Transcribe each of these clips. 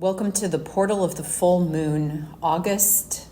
Welcome to the portal of the full moon, August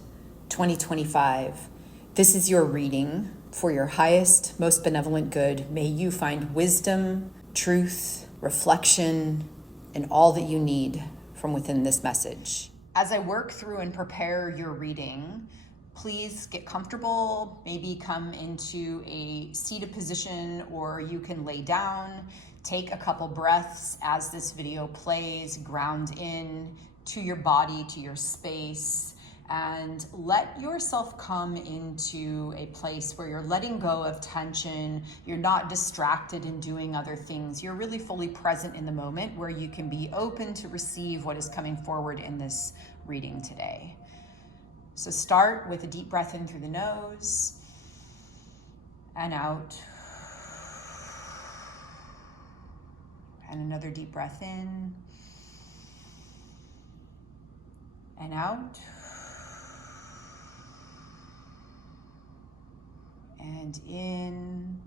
2025. This is your reading for your highest, most benevolent good. May you find wisdom, truth, reflection, and all that you need from within this message. As I work through and prepare your reading, please get comfortable, maybe come into a seated position, or you can lay down. Take a couple breaths as this video plays, ground in to your body, to your space, and let yourself come into a place where you're letting go of tension. You're not distracted in doing other things. You're really fully present in the moment where you can be open to receive what is coming forward in this reading today. So start with a deep breath in through the nose and out. And another deep breath in and out. And in,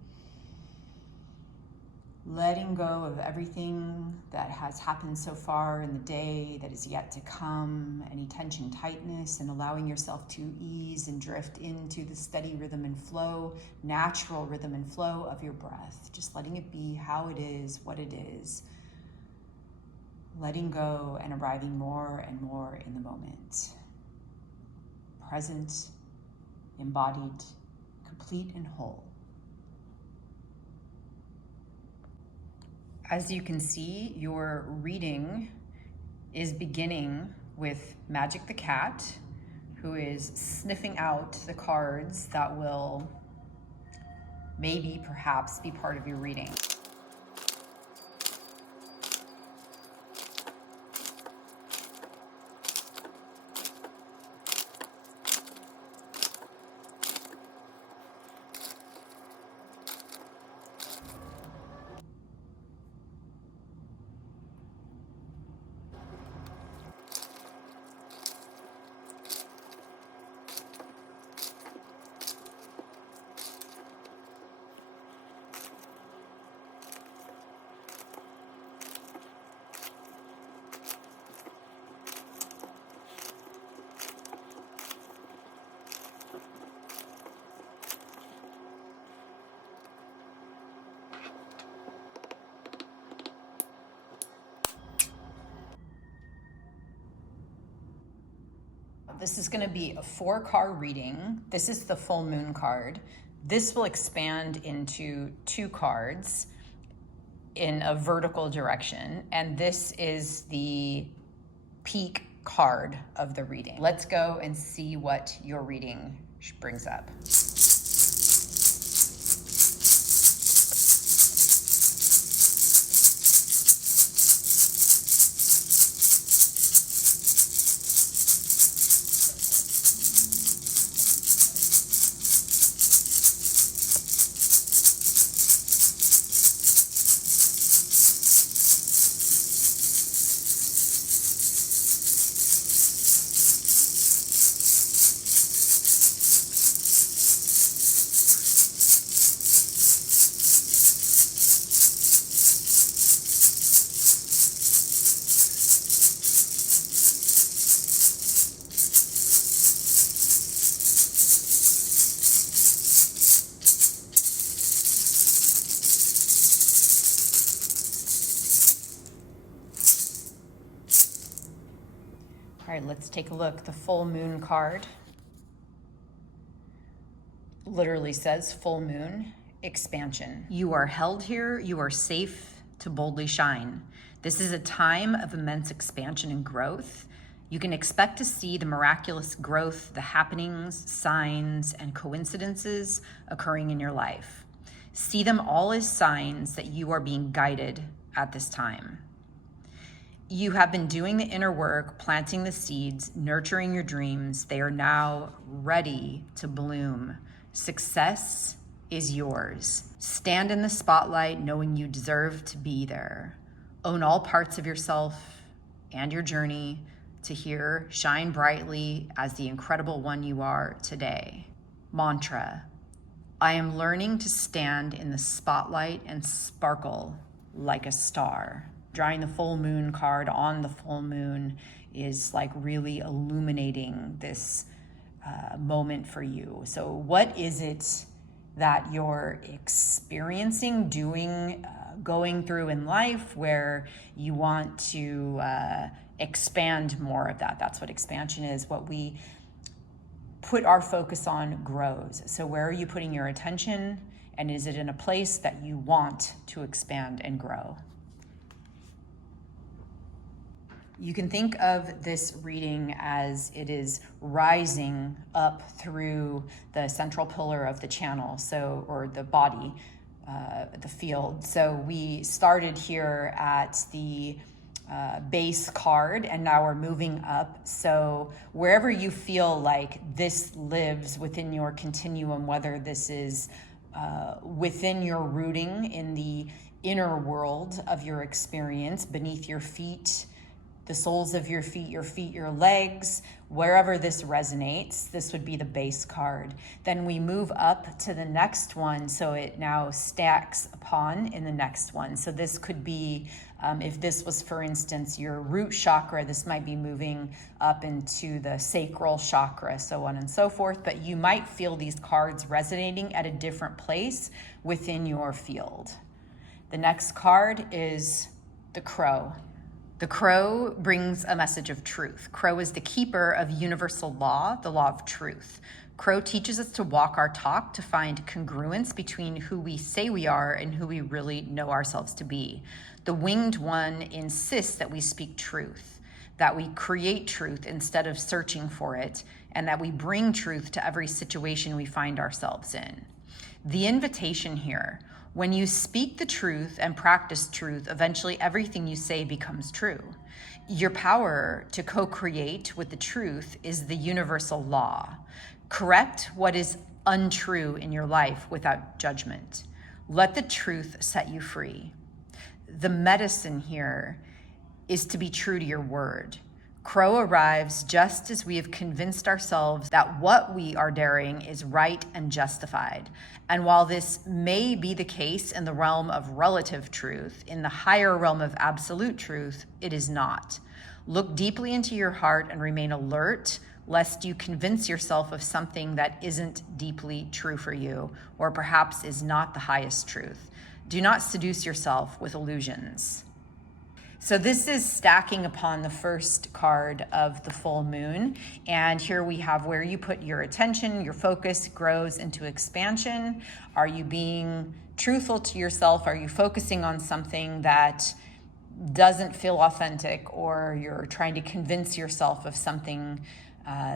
letting go of everything that has happened so far in the day, that is yet to come, any tension, tightness, and allowing yourself to ease and drift into the steady rhythm and flow, natural rhythm and flow of your breath. Just letting it be how it is, what it is. Letting go and arriving more and more in the moment. Present, embodied, complete and whole. As you can see, your reading is beginning with Magic the Cat, who is sniffing out the cards that will maybe, perhaps, be part of your reading. This is going to be a 4-card reading. This is the full moon card. This will expand into 2 cards in a vertical direction, and this is the peak card of the reading. Let's go and see what your reading brings up. All right, let's take a look. The full moon card literally says full moon expansion. You are held here. You are safe to boldly shine. This is a time of immense expansion and growth. You can expect to see the miraculous growth, the happenings, signs, and coincidences occurring in your life. See them all as signs that you are being guided at this time. You have been doing the inner work, planting the seeds, nurturing your dreams. They are now ready to bloom. Success is yours. Stand in the spotlight knowing you deserve to be there. Own all parts of yourself and your journey to here. Shine brightly as the incredible one you are today. Mantra: I am learning to stand in the spotlight and sparkle like a star. drawing the full moon card on the full moon is like really illuminating this moment for you. So what is it that you're experiencing, doing, going through in life where you want to expand more of that? That's what expansion is. What we put our focus on grows. So where are you putting your attention? And is it in a place that you want to expand and grow? You can think of this reading as it is rising up through the central pillar of the channel, or the body, the field. So we started here at the base card, and now we're moving up. So wherever you feel like this lives within your continuum, whether this is within your rooting in the inner world of your experience, beneath your feet, the soles of your feet, your legs, wherever this resonates, this would be the base card. Then we move up to the next one, so it now stacks upon in the next one. So this could be, if this was, for instance, your root chakra, this might be moving up into the sacral chakra, so on and so forth. But you might feel these cards resonating at a different place within your field. The next card is the Crow. The Crow brings a message of truth. Crow is the keeper of universal law, the law of truth. Crow teaches us to walk our talk, to find congruence between who we say we are and who we really know ourselves to be. The Winged One insists that we speak truth, that we create truth instead of searching for it, and that we bring truth to every situation we find ourselves in. The invitation here: when you speak the truth and practice truth, eventually everything you say becomes true. Your power to co-create with the truth is the universal law. Correct what is untrue in your life without judgment. Let the truth set you free. The medicine here is to be true to your word. Crow arrives just as we have convinced ourselves that what we are daring is right and justified. And while this may be the case in the realm of relative truth, in the higher realm of absolute truth, it is not. Look deeply into your heart and remain alert, lest you convince yourself of something that isn't deeply true for you, or perhaps is not the highest truth. Do not seduce yourself with illusions. So this is stacking upon the first card of the full moon. And here we have where you put your attention, your focus grows into expansion. Are you being truthful to yourself? Are you focusing on something that doesn't feel authentic, or you're trying to convince yourself of something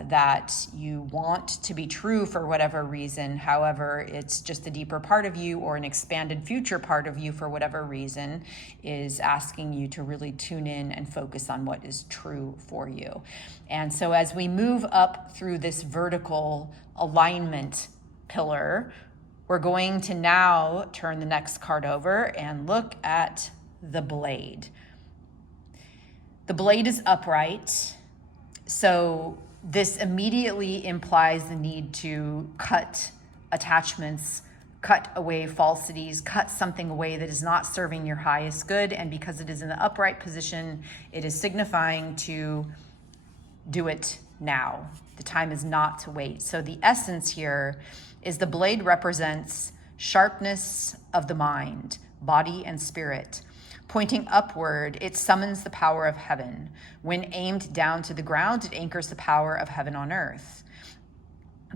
that you want to be true for whatever reason? However, it's just a deeper part of you, or an expanded future part of you for whatever reason is asking you to really tune in and focus on what is true for you. And so as we move up through this vertical alignment pillar, we're going to now turn the next card over and look at the blade. The blade is upright, so this immediately implies the need to cut attachments, cut away falsities, cut something away that is not serving your highest good. And because it is in the upright position, it is signifying to do it now. The time is not to wait. So the essence here is the blade represents sharpness of the mind, body, and spirit. Pointing upward, it summons the power of heaven. When aimed down to the ground, it anchors the power of heaven on earth.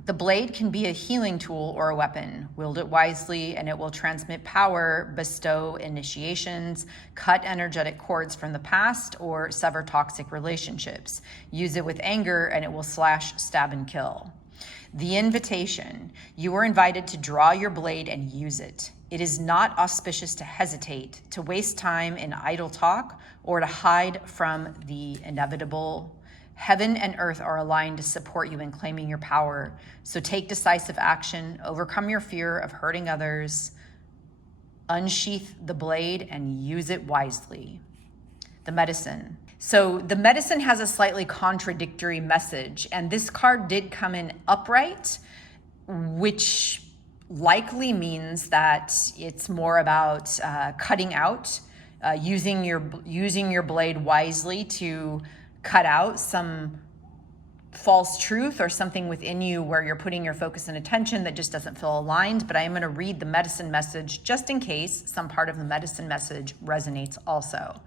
The blade can be a healing tool or a weapon. Wield it wisely, and it will transmit power, bestow initiations, cut energetic cords from the past, or sever toxic relationships. Use it with anger, and it will slash, stab, and kill. The invitation: you are invited to draw your blade and use it. It is not auspicious to hesitate, to waste time in idle talk, or to hide from the inevitable. Heaven and earth are aligned to support you in claiming your power. So take decisive action, overcome your fear of hurting others, unsheath the blade, and use it wisely. The medicine. So the medicine has a slightly contradictory message, and this card did come in upright, which likely means that it's more about cutting out using your blade wisely to cut out some false truth or something within you where you're putting your focus and attention that just doesn't feel aligned. But I am going to read the medicine message just in case some part of the medicine message resonates also.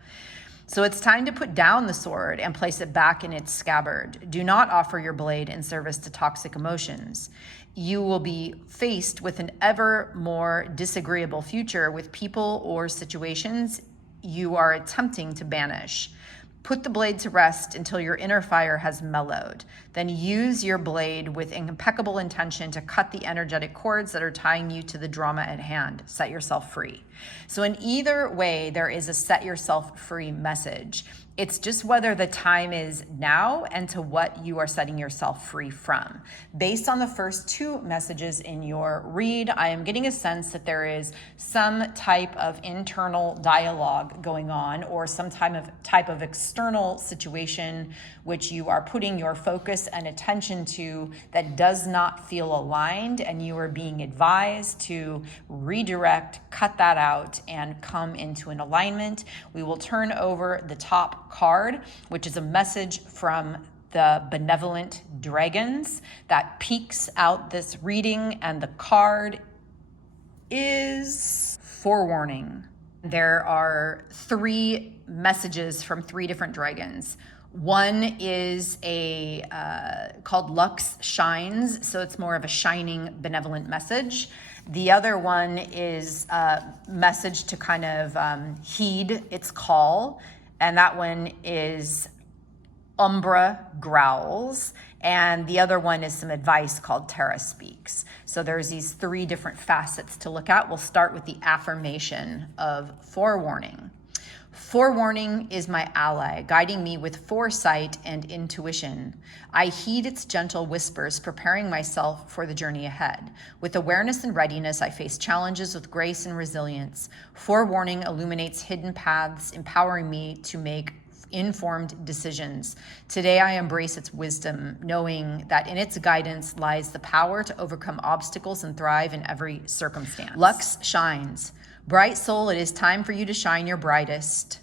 So it's time to put down the sword and place it back in its scabbard. Do not offer your blade in service to toxic emotions. You will be faced with an ever more disagreeable future with people or situations you are attempting to banish. Put the blade to rest until your inner fire has mellowed. Then use your blade with impeccable intention to cut the energetic cords that are tying you to the drama at hand. Set yourself free. So in either way, there is a set yourself free message. It's just whether the time is now and to what you are setting yourself free from. Based on the first two messages in your read, I am getting a sense that there is some type of internal dialogue going on, or some type of external situation which you are putting your focus and attention to that does not feel aligned, and you are being advised to redirect, cut that out, and come into an alignment. We will turn over the top card, which is a message from the benevolent dragons that peeks out this reading, and the card is forewarning. There are three messages from three different dragons. One is called Lux Shines, so it's more of a shining, benevolent message. The other one is a message to kind of heed its call, and that one is Umbra Growls, and the other one is some advice called Terra Speaks. So there's these three different facets to look at. We'll start with the affirmation of forewarning. Forewarning is my ally, guiding me with foresight and intuition. I heed its gentle whispers, preparing myself for the journey ahead. With awareness and readiness, I face challenges with grace and resilience. Forewarning illuminates hidden paths, empowering me to make informed decisions. Today, I embrace its wisdom, knowing that in its guidance lies the power to overcome obstacles and thrive in every circumstance. Lux Shines. Bright soul, it is time for you to shine your brightest.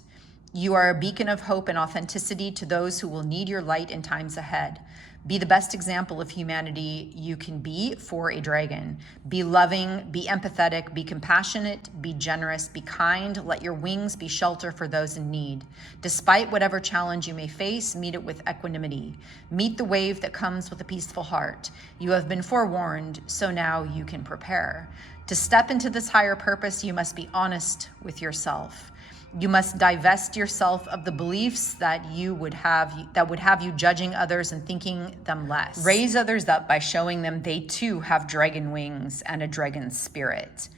You are a beacon of hope and authenticity to those who will need your light in times ahead. Be the best example of humanity you can be for a dragon. Be loving, be empathetic, be compassionate, be generous, be kind. Let your wings be shelter for those in need. Despite whatever challenge you may face, meet it with equanimity. Meet the wave that comes with a peaceful heart. You have been forewarned, so now you can prepare. To step into this higher purpose, you must be honest with yourself. You must divest yourself of the beliefs that would have you judging others and thinking them less. Raise others up by showing them they too have dragon wings and a dragon spirit.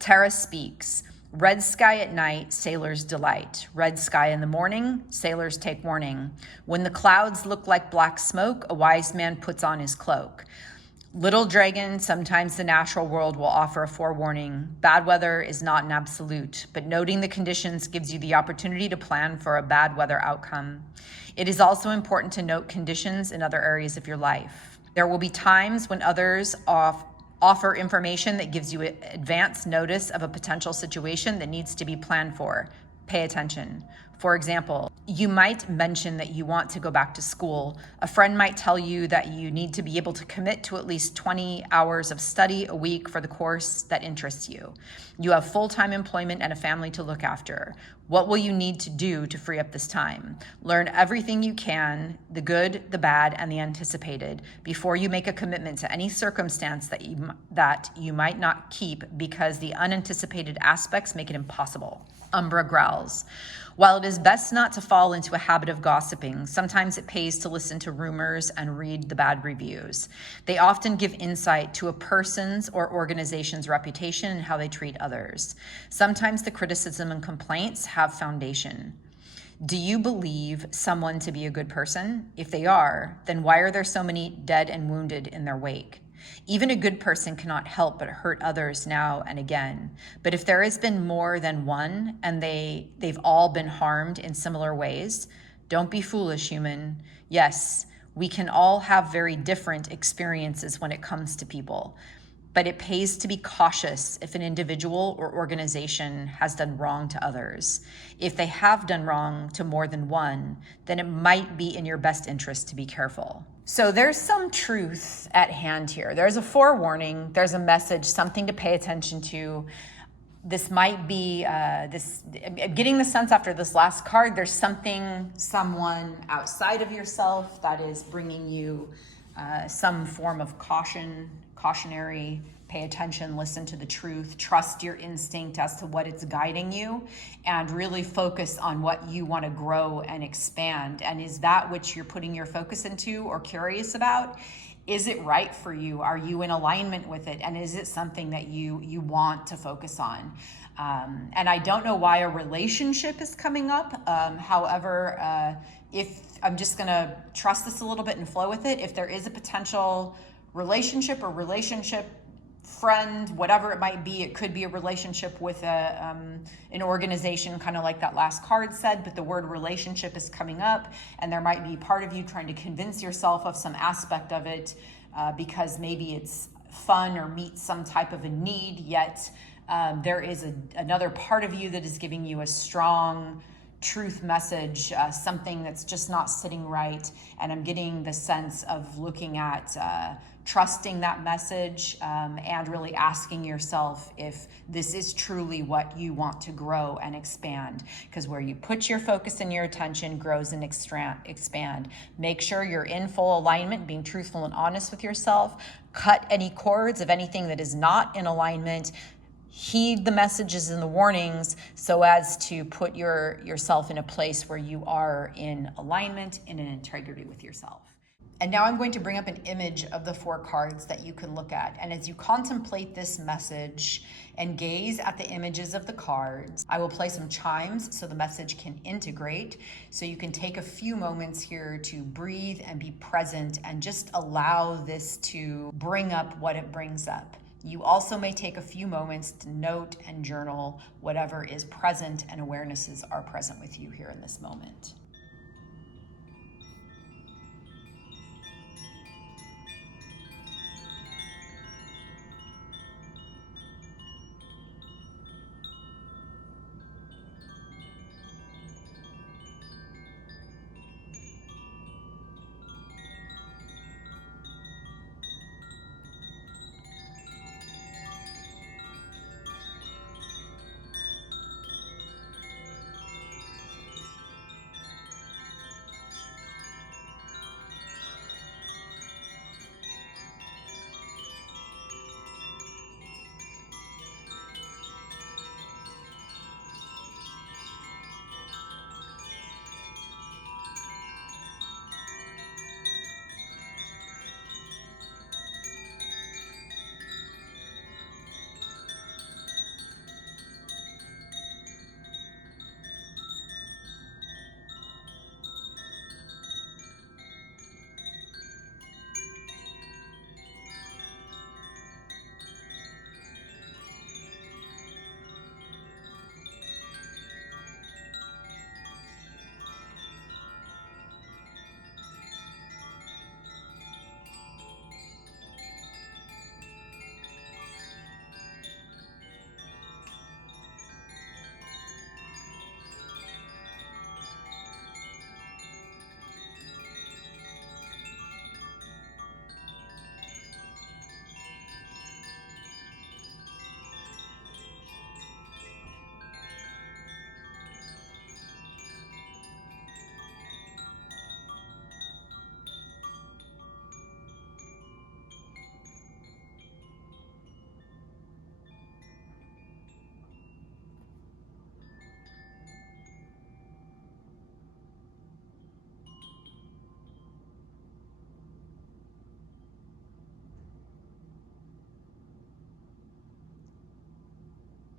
Terra Speaks. Red sky at night, sailors delight. Red sky in the morning, sailors take warning. When the clouds look like black smoke, a wise man puts on his cloak. Little dragon, sometimes the natural world will offer a forewarning. Bad weather is not an absolute, but noting the conditions gives you the opportunity to plan for a bad weather outcome. It is also important to note conditions in other areas of your life. There will be times when others offer information that gives you advance notice of a potential situation that needs to be planned for. Pay attention. For example, you might mention that you want to go back to school. A friend might tell you that you need to be able to commit to at least 20 hours of study a week for the course that interests you. You have full-time employment and a family to look after. What will you need to do to free up this time? Learn everything you can, the good, the bad, and the anticipated, before you make a commitment to any circumstance that you might not keep because the unanticipated aspects make it impossible. Umbra Growls. While it is best not to fall into a habit of gossiping, sometimes it pays to listen to rumors and read the bad reviews. They often give insight to a person's or organization's reputation and how they treat others. Sometimes the criticism and complaints have foundation. Do you believe someone to be a good person? If they are, then why are there so many dead and wounded in their wake? Even a good person cannot help but hurt others now and again. But if there has been more than one and they've all been harmed in similar ways, don't be foolish, human. Yes, we can all have very different experiences when it comes to people. but it pays to be cautious if an individual or organization has done wrong to others. If they have done wrong to more than one, then it might be in your best interest to be careful. So there's some truth at hand here. There's a forewarning, there's a message, something to pay attention to. This might be getting the sense after this last card, there's someone outside of yourself that is bringing you some form of cautionary, pay attention, listen to the truth, trust your instinct as to what it's guiding you, and really focus on what you want to grow and expand. And is that which you're putting your focus into or curious about? Is it right for you? Are you in alignment with it? And is it something that you want to focus on? And I don't know why a relationship is coming up. However, if I'm just going to trust this a little bit and flow with it, if there is a potential relationship or relationship friend, whatever it might be, it could be a relationship with an organization, kind of like that last card said, but the word relationship is coming up, and there might be part of you trying to convince yourself of some aspect of it because maybe it's fun or meets some type of a need, yet there is another part of you that is giving you a strong truth message, something that's just not sitting right. And I'm getting the sense of looking at trusting that message and really asking yourself if this is truly what you want to grow and expand. Because where you put your focus and your attention grows and expand. Make sure you're in full alignment, being truthful and honest with yourself. Cut any cords of anything that is not in alignment. Heed the messages and the warnings so as to put yourself in a place where you are in alignment and in integrity with yourself. And now I'm going to bring up an image of the 4 cards that you can look at. And as you contemplate this message and gaze at the images of the cards, I will play some chimes so the message can integrate. So you can take a few moments here to breathe and be present and just allow this to bring up what it brings up. You also may take a few moments to note and journal whatever is present and awarenesses are present with you here in this moment.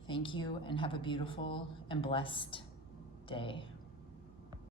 Thank you and have a beautiful and blessed day.